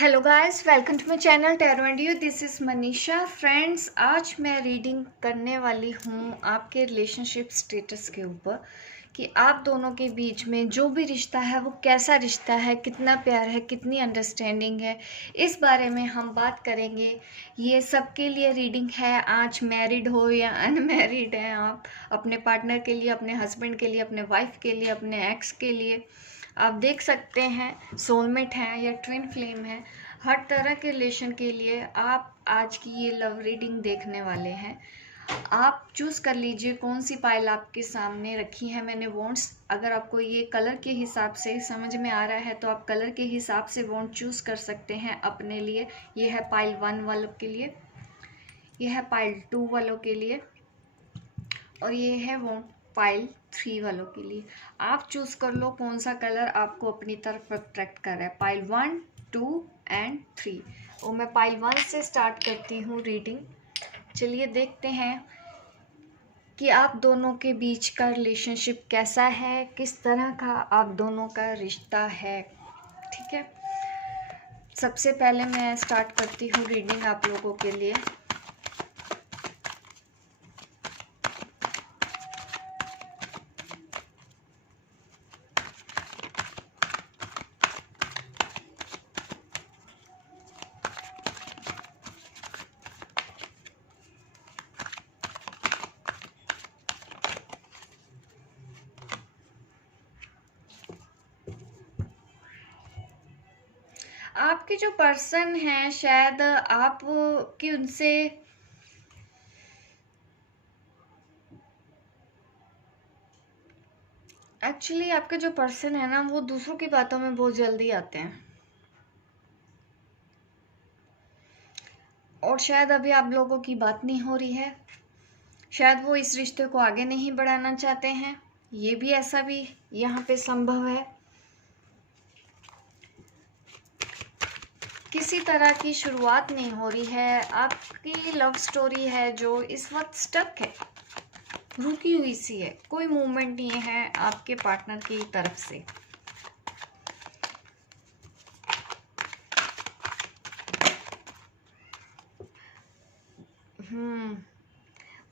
Hello guys, welcome to my channel tarot and you. This is Manisha. Friends, आज मैं reading करने वाली हूँ आपके रिलेशनशिप स्टेटस के ऊपर कि आप दोनों के बीच में जो भी रिश्ता है वो कैसा रिश्ता है, कितना प्यार है, कितनी अंडरस्टैंडिंग है, इस बारे में हम बात करेंगे। ये सबके लिए रीडिंग है, आज मैरिड हो या अनमैरिड हैं आप, अपने पार्टनर के लिए, अपने हस्बैंड के लिए, अपने वाइफ के लिए, अपने एक्स के लिए आप देख सकते हैं। सोलमेट हैं या ट्विन फ्लेम है, हर तरह के रिलेशन के लिए आप आज की ये लव रीडिंग देखने वाले हैं। आप चूज कर लीजिए कौन सी पाइल आपके सामने रखी है मैंने वॉन्ड्स। अगर आपको ये कलर के हिसाब से समझ में आ रहा है तो आप कलर के हिसाब से वॉन्ड चूज कर सकते हैं अपने लिए। ये है पाइल 1 वालों के लिए, ये है पाइल 2 वालों के लिए, और ये है वो पाइल 3 वालों के लिए। आप चूज कर लो कौन सा कलर आपको अपनी तरफ अट्रैक्ट कर रहा है, पाइल 1, 2 एंड 3। और मैं पाइल 1 से स्टार्ट करती हूँ रीडिंग। चलिए देखते हैं कि आप दोनों के बीच का रिलेशनशिप कैसा है, किस तरह का आप दोनों का रिश्ता है। ठीक है, सबसे पहले मैं स्टार्ट करती हूँ रीडिंग आप लोगों के लिए। आपके जो पर्सन हैं, शायद आप कि उनसे एक्चुअली आपके जो पर्सन है ना, वो दूसरों की बातों में बहुत जल्दी आते हैं, और शायद अभी आप लोगों की बात नहीं हो रही है। शायद वो इस रिश्ते को आगे नहीं बढ़ाना चाहते हैं, ये भी ऐसा भी यहाँ पे संभव है। किसी तरह की शुरुआत नहीं हो रही है, आपकी लव स्टोरी है जो इस वक्त स्टक है, रुकी हुई सी है, कोई मूवमेंट नहीं है आपके पार्टनर की तरफ से।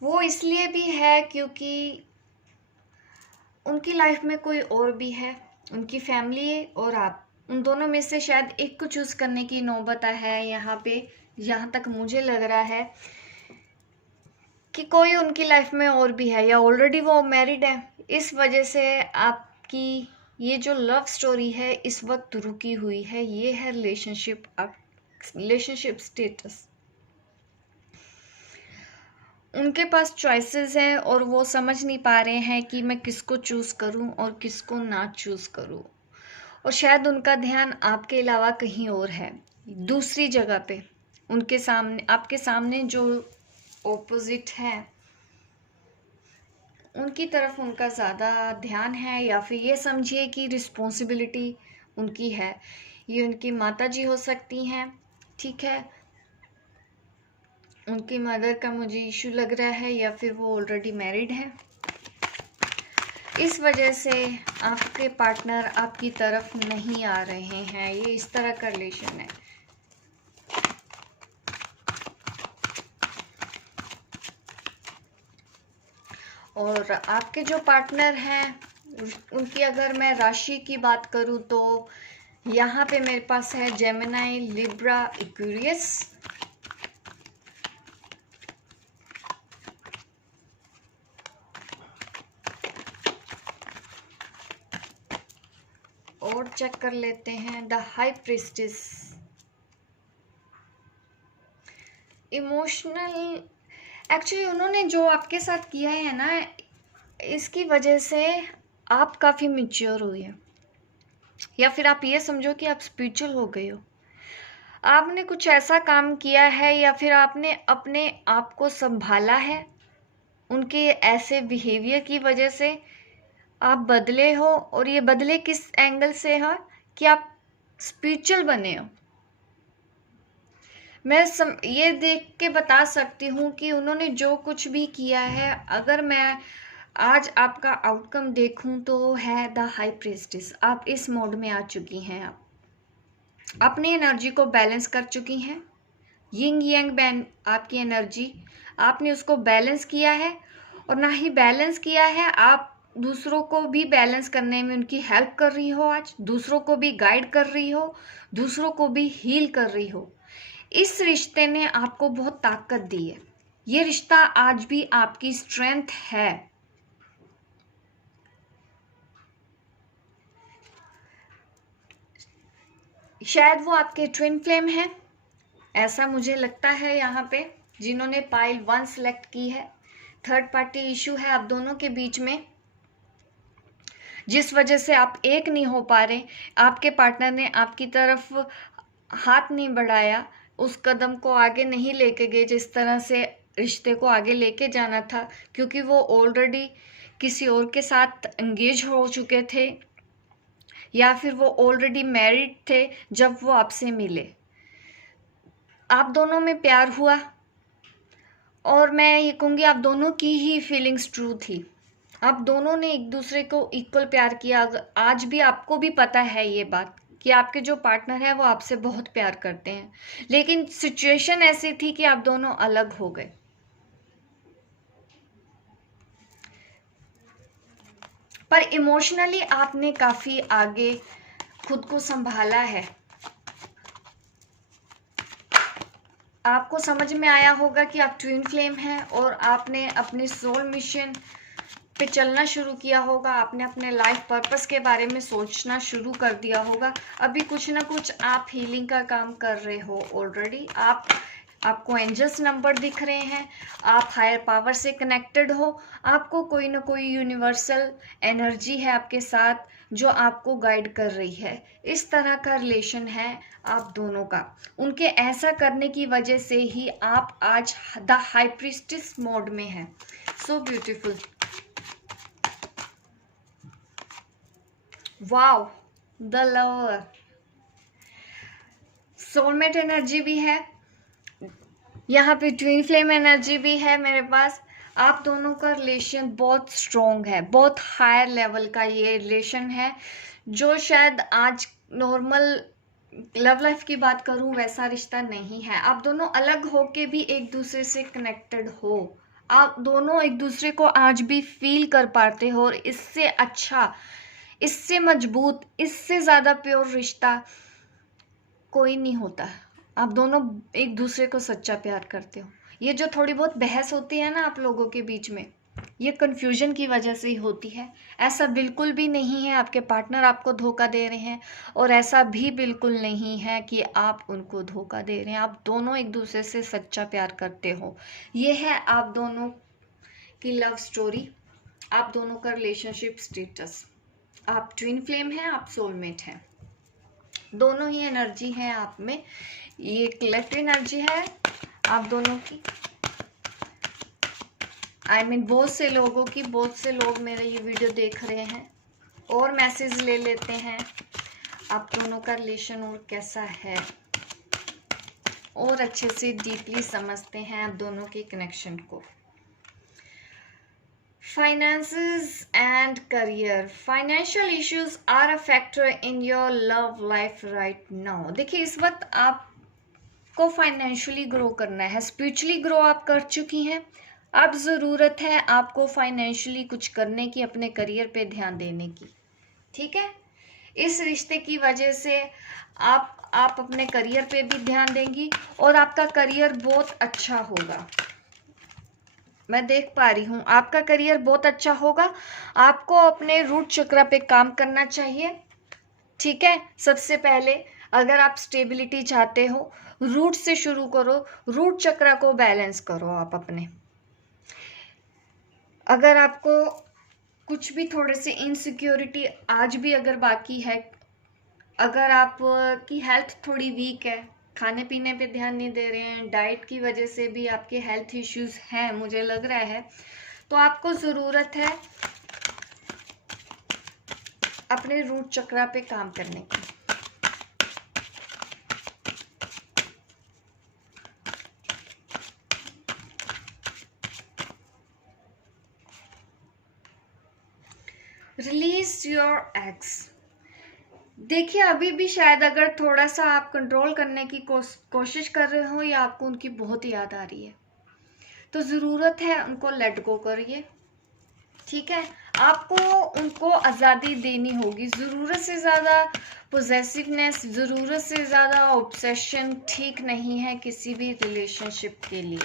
वो इसलिए भी है क्योंकि उनकी लाइफ में कोई और भी है, उनकी फैमिली और आप, उन दोनों में से शायद एक को चूज करने की नौबत है यहाँ पे। यहाँ तक मुझे लग रहा है कि कोई उनकी लाइफ में और भी है, या ऑलरेडी वो मैरिड है। इस वजह से आपकी ये जो लव स्टोरी है इस वक्त रुकी हुई है। ये है रिलेशनशिप स्टेटस। उनके पास चॉइसेस हैं और वो समझ नहीं पा रहे हैं कि मैं किसको चूज़ करूं और किसको ना चूज़ करूं, और शायद उनका ध्यान आपके अलावा कहीं और है, दूसरी जगह पे। उनके सामने, आपके सामने जो ऑपोजिट है, उनकी तरफ उनका ज़्यादा ध्यान है, या फिर ये समझिए कि रिस्पॉन्सिबिलिटी उनकी है। ये उनकी माता जी हो सकती हैं, ठीक है। उनकी मदर का मुझे इशू लग रहा है, या फिर वो ऑलरेडी मैरिड है। इस वजह से आपके पार्टनर आपकी तरफ नहीं आ रहे हैं। ये इस तरह का रिलेशन है। और आपके जो पार्टनर हैं, उनकी अगर मैं राशि की बात करूं तो यहाँ पे मेरे पास है जेमिनाई, लिब्रा, एक्वेरियस। और चेक कर लेते हैं the high priestess. Emotional, actually उन्होंने जो आपके साथ किया है ना, इसकी वजह से आप काफ़ी मैच्योर हुए हैं, या फिर आप ये समझो कि आप स्पिरिचुअल हो गए हो। आपने कुछ ऐसा काम किया है, या फिर आपने अपने आप को संभाला है। उनके ऐसे बिहेवियर की वजह से आप बदले हो, और ये बदले किस एंगल से है कि आप स्पिरिचुअल बने हो। ये देख के बता सकती हूँ कि उन्होंने जो कुछ भी किया है, अगर मैं आज आपका आउटकम देखूं तो है द हाई प्रीस्टेस। आप इस मोड में आ चुकी हैं। आप अपनी एनर्जी को बैलेंस कर चुकी हैं। यिंग यांग बैन आपकी एनर्जी, आपने उसको बैलेंस किया है, और ना ही बैलेंस किया है, आप दूसरों को भी बैलेंस करने में उनकी हेल्प कर रही हो, आज दूसरों को भी गाइड कर रही हो, दूसरों को भी हील कर रही हो। इस रिश्ते ने आपको बहुत ताकत दी है। ये रिश्ता आज भी आपकी स्ट्रेंथ है। शायद वो आपके ट्विन फ्लेम है, ऐसा मुझे लगता है यहाँ पे, जिन्होंने पाइल 1 सेलेक्ट की है। थर्ड पार्टी इशू है आप दोनों के बीच में, जिस वजह से आप एक नहीं हो पा रहे। आपके पार्टनर ने आपकी तरफ हाथ नहीं बढ़ाया, उस कदम को आगे नहीं लेके गए जिस तरह से रिश्ते को आगे लेके जाना था, क्योंकि वो ऑलरेडी किसी और के साथ एंगेज हो चुके थे, या फिर वो ऑलरेडी मैरिड थे जब वो आपसे मिले। आप दोनों में प्यार हुआ, और मैं ये कहूँगी आप दोनों की ही फीलिंग्स ट्रू थी। आप दोनों ने एक दूसरे को इक्वल प्यार किया। आज भी आपको भी पता है ये बात कि आपके जो पार्टनर है वो आपसे बहुत प्यार करते हैं, लेकिन सिचुएशन ऐसी थी कि आप दोनों अलग हो गए। पर इमोशनली आपने काफी आगे खुद को संभाला है। आपको समझ में आया होगा कि आप ट्विन फ्लेम हैं, और आपने अपने सोल मिशन पे चलना शुरू किया होगा। आपने अपने लाइफ पर्पस के बारे में सोचना शुरू कर दिया होगा। अभी कुछ ना कुछ आप हीलिंग का काम कर रहे हो ऑलरेडी। आपको एंजल्स नंबर दिख रहे हैं, आप हायर पावर से कनेक्टेड हो, आपको कोई ना कोई यूनिवर्सल एनर्जी है आपके साथ जो आपको गाइड कर रही है। इस तरह का रिलेशन है आप दोनों का। उनके ऐसा करने की वजह से ही आप आज द हाई प्रीस्टेस मोड में हैं। So beautiful, wow, the lover, soulmate energy भी है यहाँ पे, ट्विन फ्लेम एनर्जी भी है मेरे पास। आप दोनों का रिलेशन बहुत स्ट्रॉन्ग है, बहुत हायर लेवल का ये रिलेशन है, जो शायद आज नॉर्मल लव लाइफ की बात करूं वैसा रिश्ता नहीं है। आप दोनों अलग होके भी एक दूसरे से कनेक्टेड हो, आप दोनों एक दूसरे को आज भी फील कर पाते हो, और इससे अच्छा, इससे मजबूत, इससे ज़्यादा प्योर रिश्ता कोई नहीं होता। आप दोनों एक दूसरे को सच्चा प्यार करते हो। ये जो थोड़ी बहुत बहस होती है ना आप लोगों के बीच में, ये कन्फ्यूजन की वजह से ही होती है। ऐसा बिल्कुल भी नहीं है आपके पार्टनर आपको धोखा दे रहे हैं, और ऐसा भी बिल्कुल नहीं है कि आप उनको धोखा दे रहे हैं। आप दोनों एक दूसरे से सच्चा प्यार करते हो। ये है आप दोनों की लव स्टोरी, आप दोनों का रिलेशनशिप स्टेटस। आप ट्विन फ्लेम हैं, आप सोलमेट हैं, दोनों ही एनर्जी है आप में। ये कलेक्टिव एनर्जी है आप दोनों की। आई मीन बहुत से लोगों की, बहुत से लोग मेरे ये वीडियो देख रहे हैं और मैसेज ले लेते हैं आप दोनों का रिलेशन और कैसा है, और अच्छे से डीपली समझते हैं आप दोनों के कनेक्शन को। Finances and career. Financial issues are a factor in your love life right now. देखिए इस वक्त आपको फाइनेंशियली ग्रो करना है, स्पिरिचुअली ग्रो आप कर चुकी हैं। अब ज़रूरत है आपको फाइनेंशियली कुछ करने की, अपने करियर पे ध्यान देने की, ठीक है। इस रिश्ते की वजह से आप अपने करियर पे भी ध्यान देंगी, और आपका करियर बहुत अच्छा होगा। मैं देख पा रही हूँ आपका करियर बहुत अच्छा होगा। आपको अपने रूट चक्र पे काम करना चाहिए, ठीक है। सबसे पहले अगर आप स्टेबिलिटी चाहते हो, रूट से शुरू करो, रूट चक्र को बैलेंस करो आप अपने। अगर आपको कुछ भी थोड़े से इनसिक्योरिटी आज भी अगर बाकी है, अगर आप की हेल्थ थोड़ी वीक है, खाने पीने पे ध्यान नहीं दे रहे हैं, डाइट की वजह से भी आपके हेल्थ इश्यूज हैं मुझे लग रहा है, तो आपको ज़रूरत है अपने रूट चक्र पे काम करने की। Release your x. देखिए अभी भी शायद अगर थोड़ा सा आप कंट्रोल करने की कोशिश कर रहे हो या आपको उनकी बहुत याद आ रही है, तो ज़रूरत है उनको लेट गो करिए। ठीक है, आपको उनको आज़ादी देनी होगी। ज़रूरत से ज़्यादा पोजेसिवनेस, ज़रूरत से ज़्यादा ऑब्सेशन ठीक नहीं है किसी भी रिलेशनशिप के लिए।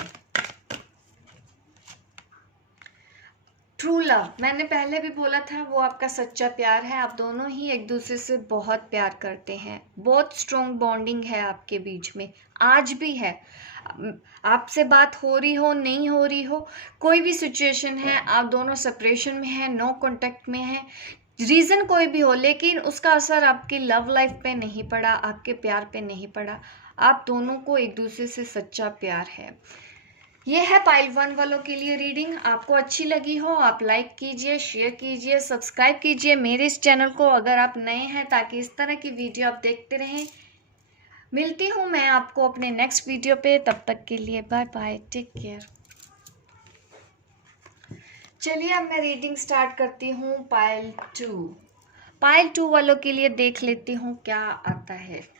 ट्रू लव, मैंने पहले भी बोला था, वो आपका सच्चा प्यार है। आप दोनों ही एक दूसरे से बहुत प्यार करते हैं, बहुत स्ट्रॉन्ग बॉन्डिंग है आपके बीच में, आज भी है। आपसे बात हो रही हो नहीं हो रही हो, कोई भी सिचुएशन है, आप दोनों सेपरेशन में हैं, नो कांटेक्ट में हैं, रीज़न कोई भी हो, लेकिन उसका असर आपकी लव लाइफ पे नहीं पड़ा, आपके प्यार पे नहीं पड़ा। आप दोनों को एक दूसरे से सच्चा प्यार है। ये है पाइल 1 वालों के लिए रीडिंग। आपको अच्छी लगी हो आप लाइक कीजिए, शेयर कीजिए, सब्सक्राइब कीजिए मेरे इस चैनल को अगर आप नए हैं, ताकि इस तरह की वीडियो आप देखते रहें। मिलती हूँ मैं आपको अपने नेक्स्ट वीडियो पे, तब तक के लिए बाय बाय, टेक केयर। चलिए अब मैं रीडिंग स्टार्ट करती हूँ पाइल 2। पाइल 2 वालों के लिए देख लेती हूँ क्या आता है।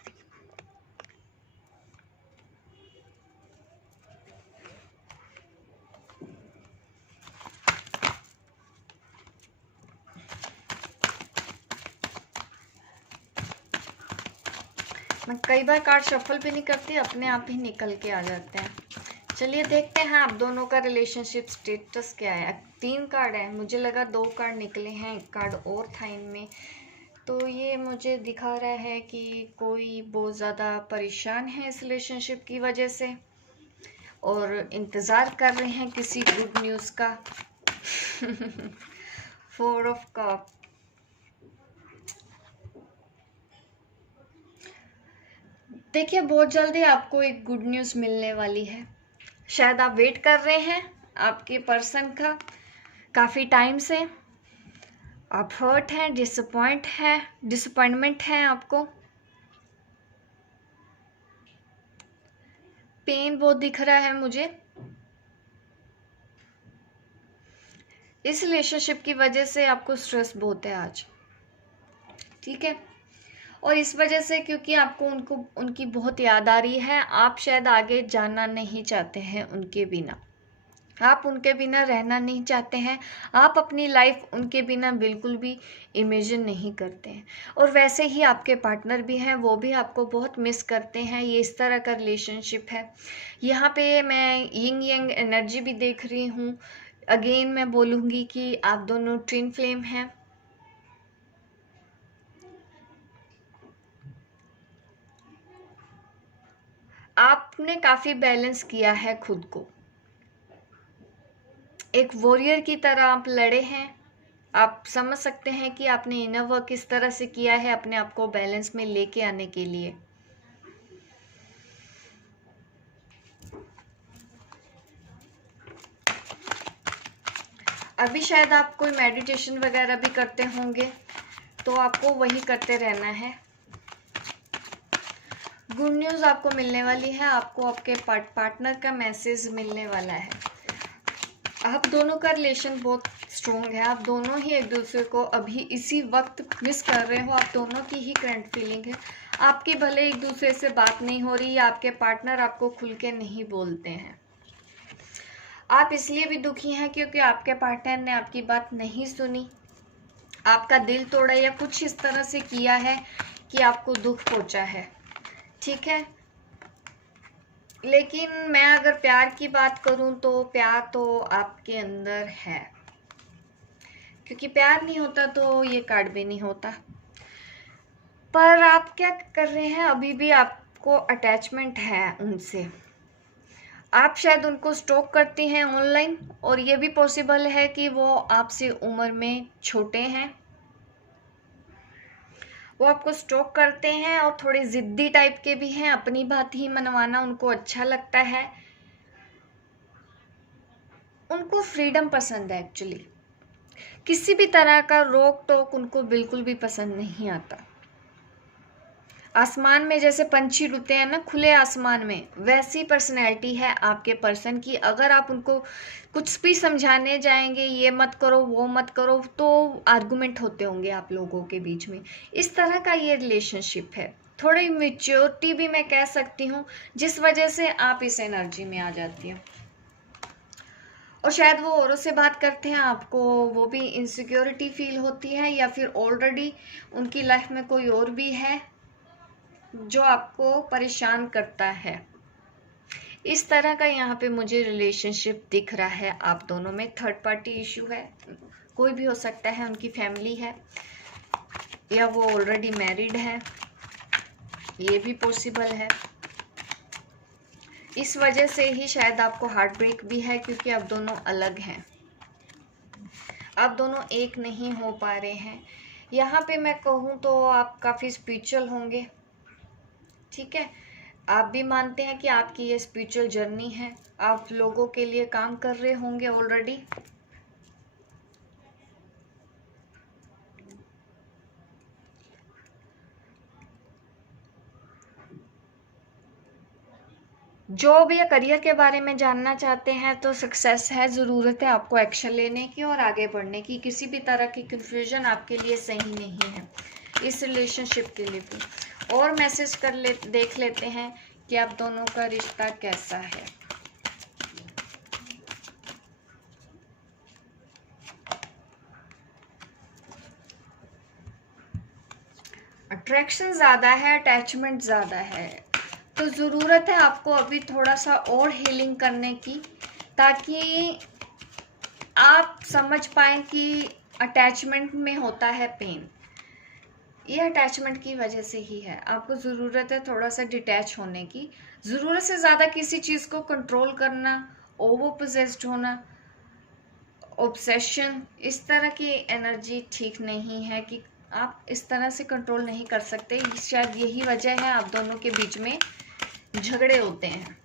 मैं कई बार कार्ड शफल भी नहीं करती, अपने आप ही निकल के आ जाते हैं। चलिए देखते हैं आप दोनों का रिलेशनशिप स्टेटस क्या है। 3 कार्ड है, मुझे लगा 2 कार्ड निकले हैं, एक कार्ड और था इनमें। तो ये मुझे दिखा रहा है कि कोई बहुत ज़्यादा परेशान है इस रिलेशनशिप की वजह से और इंतज़ार कर रहे हैं किसी गुड न्यूज़ का। 4 ऑफ कप, देखिए बहुत जल्दी आपको एक गुड न्यूज़ मिलने वाली है। शायद आप वेट कर रहे हैं आपके पर्सन का काफ़ी टाइम से। आप हर्ट हैं, डिसअपॉइंटमेंट है आपको, पेन बहुत दिख रहा है मुझे। इस रिलेशनशिप की वजह से आपको स्ट्रेस बहुत है आज, ठीक है। और इस वजह से क्योंकि आपको उनकी बहुत याद आ रही है, आप शायद आगे जाना नहीं चाहते हैं उनके बिना, आप उनके बिना रहना नहीं चाहते हैं, आप अपनी लाइफ उनके बिना बिल्कुल भी इमेजिन नहीं करते हैं। और वैसे ही आपके पार्टनर भी हैं, वो भी आपको बहुत मिस करते हैं। ये इस तरह का रिलेशनशिप है। यहाँ पे मैं यिंग यंग एनर्जी भी देख रही हूँ। अगेन मैं बोलूँगी कि आप दोनों ट्विन फ्लेम हैं। आपने काफ़ी बैलेंस किया है खुद को, एक वॉरियर की तरह आप लड़े हैं। आप समझ सकते हैं कि आपने इनर वर्क किस तरह से किया है अपने आप को बैलेंस में लेके आने के लिए। अभी शायद आप कोई मेडिटेशन वगैरह भी करते होंगे, तो आपको वही करते रहना है। गुड न्यूज़ आपको मिलने वाली है, आपको आपके पार्टनर का मैसेज मिलने वाला है। आप दोनों का रिलेशन बहुत स्ट्रॉन्ग है, आप दोनों ही एक दूसरे को अभी इसी वक्त मिस कर रहे हो, आप दोनों की ही करंट फीलिंग है। आपकी भले एक दूसरे से बात नहीं हो रही या आपके पार्टनर आपको खुल के नहीं बोलते हैं। आप इसलिए भी दुखी हैं क्योंकि आपके पार्टनर ने आपकी बात नहीं सुनी, आपका दिल तोड़ा या कुछ इस तरह से किया है कि आपको दुख पहुंचा है, ठीक है। लेकिन मैं अगर प्यार की बात करूं तो प्यार तो आपके अंदर है, क्योंकि प्यार नहीं होता तो ये कार्ड भी नहीं होता। पर आप क्या कर रहे हैं, अभी भी आपको अटैचमेंट है उनसे। आप शायद उनको स्टॉक करती हैं ऑनलाइन, और ये भी पॉसिबल है कि वो आपसे उम्र में छोटे हैं, वो आपको स्टॉक करते हैं और थोड़े ज़िद्दी टाइप के भी हैं, अपनी बात ही मनवाना उनको अच्छा लगता है, उनको फ्रीडम पसंद है एक्चुअली। किसी भी तरह का रोक टोक उनको बिल्कुल भी पसंद नहीं आता। आसमान में जैसे पंछी उड़ते हैं ना खुले आसमान में, वैसी पर्सनैलिटी है आपके पर्सन की। अगर आप उनको कुछ भी समझाने जाएंगे, ये मत करो वो मत करो, तो आर्गुमेंट होते होंगे आप लोगों के बीच में। इस तरह का ये रिलेशनशिप है। थोड़ी मेच्योरिटी भी मैं कह सकती हूँ, जिस वजह से आप इस एनर्जी में आ जाती हो। और शायद वो औरों से बात करते हैं, आपको वो भी इनसिक्योरिटी फील होती है, या फिर ऑलरेडी उनकी लाइफ में कोई और भी है जो आपको परेशान करता है। इस तरह का यहाँ पे मुझे रिलेशनशिप दिख रहा है आप दोनों में। थर्ड पार्टी इशू है, कोई भी हो सकता है, उनकी फैमिली है या वो ऑलरेडी मैरिड है, ये भी पॉसिबल है। इस वजह से ही शायद आपको हार्ट ब्रेक भी है, क्योंकि आप दोनों अलग हैं, आप दोनों एक नहीं हो पा रहे हैं। यहाँ पे मैं कहूँ तो आप काफ़ी स्पिरिचुअल होंगे, ठीक है। आप भी मानते हैं कि आपकी ये स्पिरिचुअल जर्नी है, आप लोगों के लिए काम कर रहे होंगे ऑलरेडी। जॉब या करियर के बारे में जानना चाहते हैं तो सक्सेस है, ज़रूरत है आपको एक्शन लेने की और आगे बढ़ने की। किसी भी तरह की कंफ्यूजन आपके लिए सही नहीं है इस रिलेशनशिप के लिए भी। और मैसेज देख लेते हैं कि आप दोनों का रिश्ता कैसा है। अट्रैक्शन ज़्यादा है, अटैचमेंट ज़्यादा है, तो ज़रूरत है आपको अभी थोड़ा सा और हीलिंग करने की, ताकि आप समझ पाएँ कि अटैचमेंट में होता है पेन। ये अटैचमेंट की वजह से ही है। आपको ज़रूरत है थोड़ा सा डिटैच होने की, ज़रूरत से ज़्यादा किसी चीज़ को कंट्रोल करना, ओवर पोजेस्ड होना, ऑब्सेशन, इस तरह की एनर्जी ठीक नहीं है कि आप इस तरह से कंट्रोल नहीं कर सकते। शायद यही वजह है आप दोनों के बीच में झगड़े होते हैं,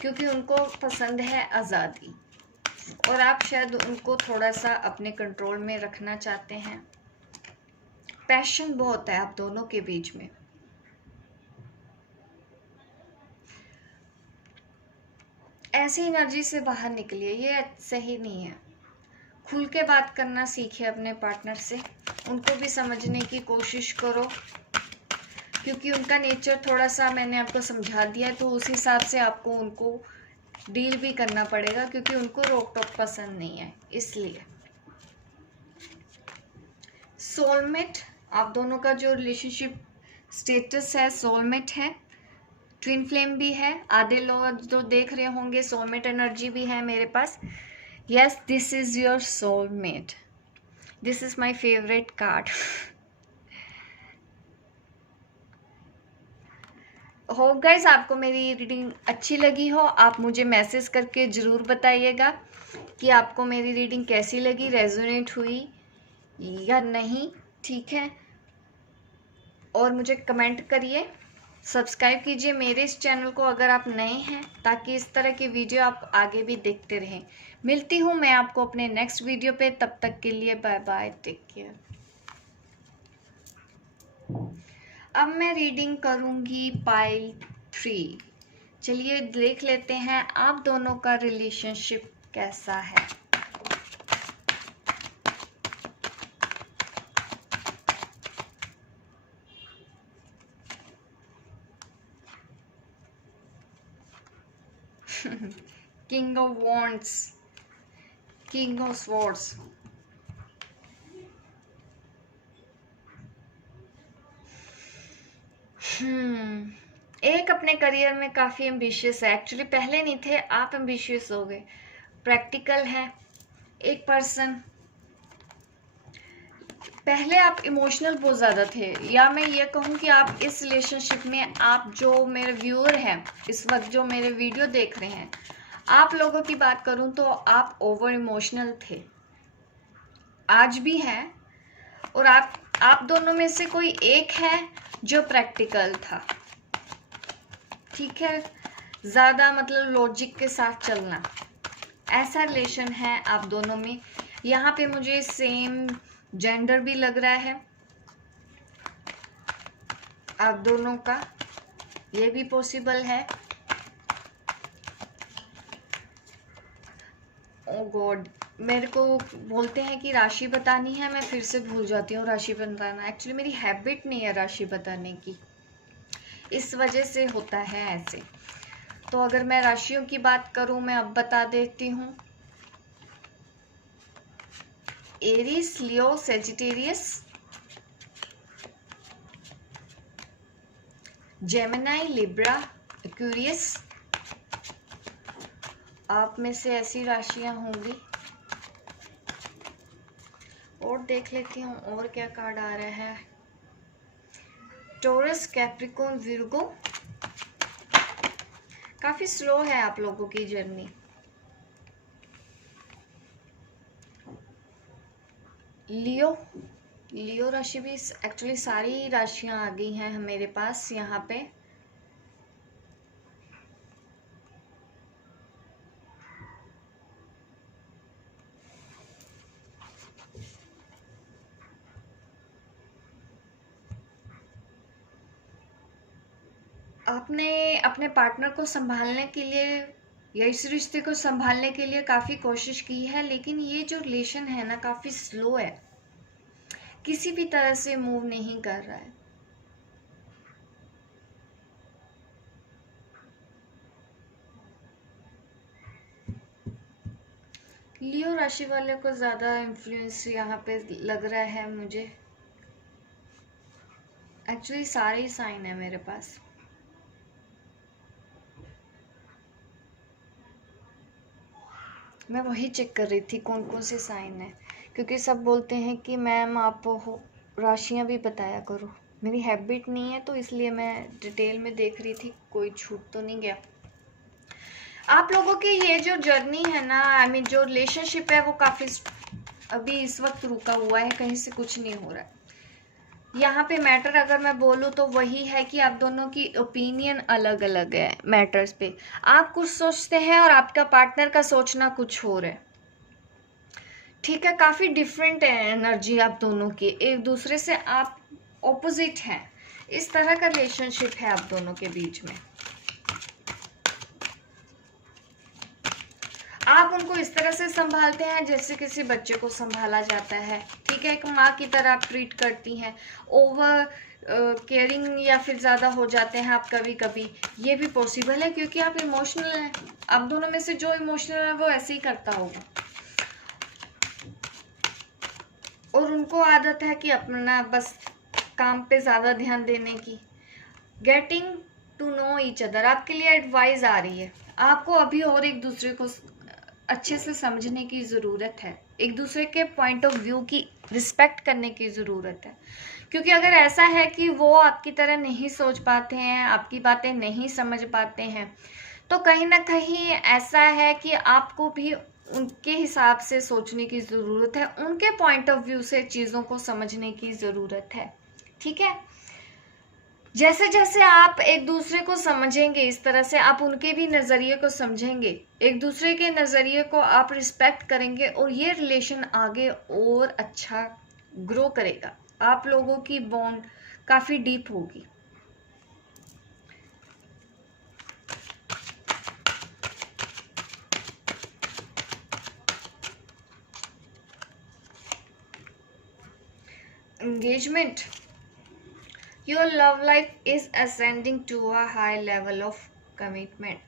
क्योंकि उनको पसंद है आज़ादी और आप शायद उनको थोड़ा सा अपने कंट्रोल में रखना चाहते हैं। पैशन बहुत है आप दोनों के बीच में। ऐसी एनर्जी से बाहर निकलिए, ये सही नहीं है। खुल के बात करना सीखिए अपने पार्टनर से, उनको भी समझने की कोशिश करो, क्योंकि उनका नेचर थोड़ा सा मैंने आपको समझा दिया है, तो उस हिसाब से आपको उनको डील भी करना पड़ेगा, क्योंकि उनको रोक टोक पसंद नहीं है। इसलिए सोलमेट, आप दोनों का जो रिलेशनशिप स्टेटस है सोलमेट है, ट्विन फ्लेम भी है। आधे लोग जो देख रहे होंगे सोलमेट एनर्जी भी है मेरे पास। Yes, this is your soulmate, this is my favourite card. हो गाइस, आपको मेरी रीडिंग अच्छी लगी हो, आप मुझे मैसेज करके ज़रूर बताइएगा कि आपको मेरी रीडिंग कैसी लगी, रेजोनेट हुई या नहीं, ठीक है। और मुझे कमेंट करिए, सब्सक्राइब कीजिए मेरे इस चैनल को अगर आप नए हैं, ताकि इस तरह की वीडियो आप आगे भी देखते रहें। मिलती हूँ मैं आपको अपने नेक्स्ट वीडियो पे, तब तक के लिए बाय बाय, टेक केयर। अब मैं रीडिंग करूँगी पाइल 3। चलिए देख लेते हैं आप दोनों का रिलेशनशिप कैसा है। King of Wands, King of Swords, एक अपने करियर में काफ़ी एम्बिशियस है। एक्चुअली पहले नहीं थे, आप एम्बिशियस हो गए। प्रैक्टिकल है एक पर्सन। पहले आप इमोशनल बहुत ज़्यादा थे, या मैं ये कहूँ कि आप इस रिलेशनशिप में, आप जो मेरे व्यूअर हैं इस वक्त जो मेरे वीडियो देख रहे हैं, आप लोगों की बात करूँ तो आप ओवर इमोशनल थे, आज भी हैं। और आप दोनों में से कोई एक है जो प्रैक्टिकल था, ठीक है। ज़्यादा मतलब लॉजिक के साथ चलना, ऐसा रिलेशन है आप दोनों में। यहाँ पे मुझे सेम जेंडर भी लग रहा है। आप दोनों का, ये भी पॉसिबल है। ओ गॉड, मेरे को बोलते हैं कि राशि बतानी है, मैं फिर से भूल जाती हूँ राशि बताना। एक्चुअली मेरी हैबिट नहीं है राशि बताने की, इस वजह से होता है ऐसे। तो अगर मैं राशियों की बात करूं, मैं अब बता देती हूँ। एरीज, लियो, सेजिटेरियस, जेमिनी, लिब्रा, एक्वेरियस। आप में से ऐसी राशियां होंगी। और देख लेती हूँ और क्या कार्ड आ रहा है। Taurus, Capricorn, Virgo. काफी स्लो है आप लोगों की जर्नी। लियो, लियो राशि भी, एक्चुअली सारी राशियां आ गई हैं मेरे पास यहाँ पे। आपने अपने पार्टनर को संभालने के लिए या इस रिश्ते को संभालने के लिए काफी कोशिश की है, लेकिन ये जो रिलेशन है ना, काफी स्लो है, किसी भी तरह से मूव नहीं कर रहा है। लियो राशि वाले को ज्यादा इन्फ्लुएंस यहाँ पे लग रहा है मुझे। एक्चुअली सारे ही साइन है मेरे पास। मैं वही चेक कर रही थी कौन कौन से साइन है, क्योंकि सब बोलते हैं कि मैम आप राशियां भी बताया करो। मेरी हैबिट नहीं है, तो इसलिए मैं डिटेल में देख रही थी कोई छूट तो नहीं गया। आप लोगों की ये जो जर्नी है ना, आई मीन जो रिलेशनशिप है, वो काफी अभी इस वक्त रुका हुआ है, कहीं से कुछ नहीं हो रहा है। यहाँ पे मैटर अगर मैं बोलूँ तो वही है कि आप दोनों की ओपिनियन अलग अलग है मैटर्स पे। आप कुछ सोचते हैं और आपका पार्टनर का सोचना कुछ और है। ठीक है, काफी डिफरेंट है एनर्जी आप दोनों की, एक दूसरे से आप ऑपोजिट हैं। इस तरह का रिलेशनशिप है आप दोनों के बीच में। आप उनको इस तरह से संभालते हैं जैसे किसी बच्चे को संभाला जाता है। ठीक है, एक माँ की तरह आप ट्रीट करती हैं। ओवर केयरिंग या फिर ज़्यादा हो जाते हैं आप कभी कभी, ये भी पॉसिबल है, क्योंकि आप इमोशनल हैं। आप दोनों में से जो इमोशनल है वो ऐसे ही करता होगा। और उनको आदत है कि अपना बस काम पे ज़्यादा ध्यान देने की। Getting to know each other, आपके लिए एडवाइस आ रही है। आपको अभी और एक दूसरे को अच्छे से समझने की ज़रूरत है, एक दूसरे के पॉइंट ऑफ व्यू की रिस्पेक्ट करने की ज़रूरत है। क्योंकि अगर ऐसा है कि वो आपकी तरह नहीं सोच पाते हैं, आपकी बातें नहीं समझ पाते हैं, तो कहीं ना कहीं ऐसा है कि आपको भी उनके हिसाब से सोचने की ज़रूरत है, उनके पॉइंट ऑफ व्यू से चीज़ों को समझने की ज़रूरत है। ठीक है, जैसे जैसे आप एक दूसरे को समझेंगे, इस तरह से आप उनके भी नज़रिए को समझेंगे, एक दूसरे के नज़रिए को आप रिस्पेक्ट करेंगे, और ये रिलेशन आगे और अच्छा ग्रो करेगा। आप लोगों की बॉन्ड काफ़ी डीप होगी। Engagement, your love life is ascending to a high level of commitment।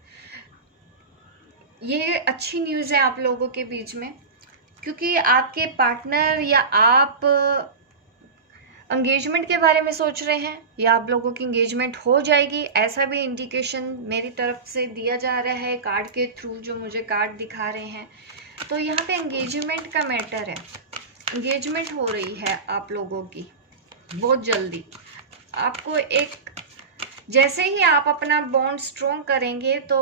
ये अच्छी न्यूज़ है आप लोगों के बीच में, क्योंकि आपके पार्टनर या आप एंगेजमेंट के बारे में सोच रहे हैं, या आप लोगों की एंगेजमेंट हो जाएगी, ऐसा भी इंडिकेशन मेरी तरफ से दिया जा रहा है कार्ड के थ्रू, जो मुझे कार्ड दिखा रहे हैं। तो यहाँ पे एंगेजमेंट का मैटर है, एंगेजमेंट हो रही है आप लोगों की बहुत जल्दी। आपको एक, जैसे ही आप अपना बॉन्ड स्ट्रॉन्ग करेंगे, तो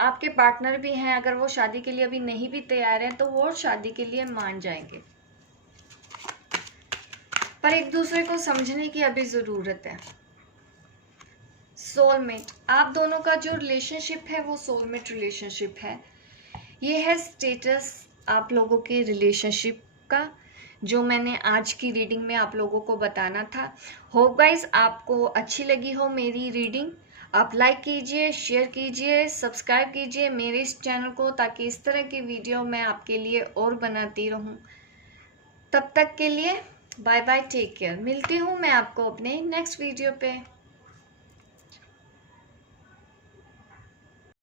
आपके पार्टनर भी हैं, अगर वो शादी के लिए अभी नहीं भी तैयार हैं, तो वो शादी के लिए मान जाएंगे। पर एक दूसरे को समझने की अभी ज़रूरत है। सोलमेट, आप दोनों का जो रिलेशनशिप है वो सोलमेट रिलेशनशिप है। ये है स्टेटस आप लोगों के रिलेशनशिप का। जो मैंने आज की रीडिंग में आप लोगों को बताना था। होप गाइस आपको अच्छी लगी हो मेरी रीडिंग। आप लाइक कीजिए, शेयर कीजिए, सब्सक्राइब कीजिए मेरे इस चैनल को, ताकि इस तरह की वीडियो मैं आपके लिए और बनाती रहूं। तब तक के लिए बाय बाय, टेक केयर। मिलती हूँ मैं आपको अपने नेक्स्ट वीडियो पे।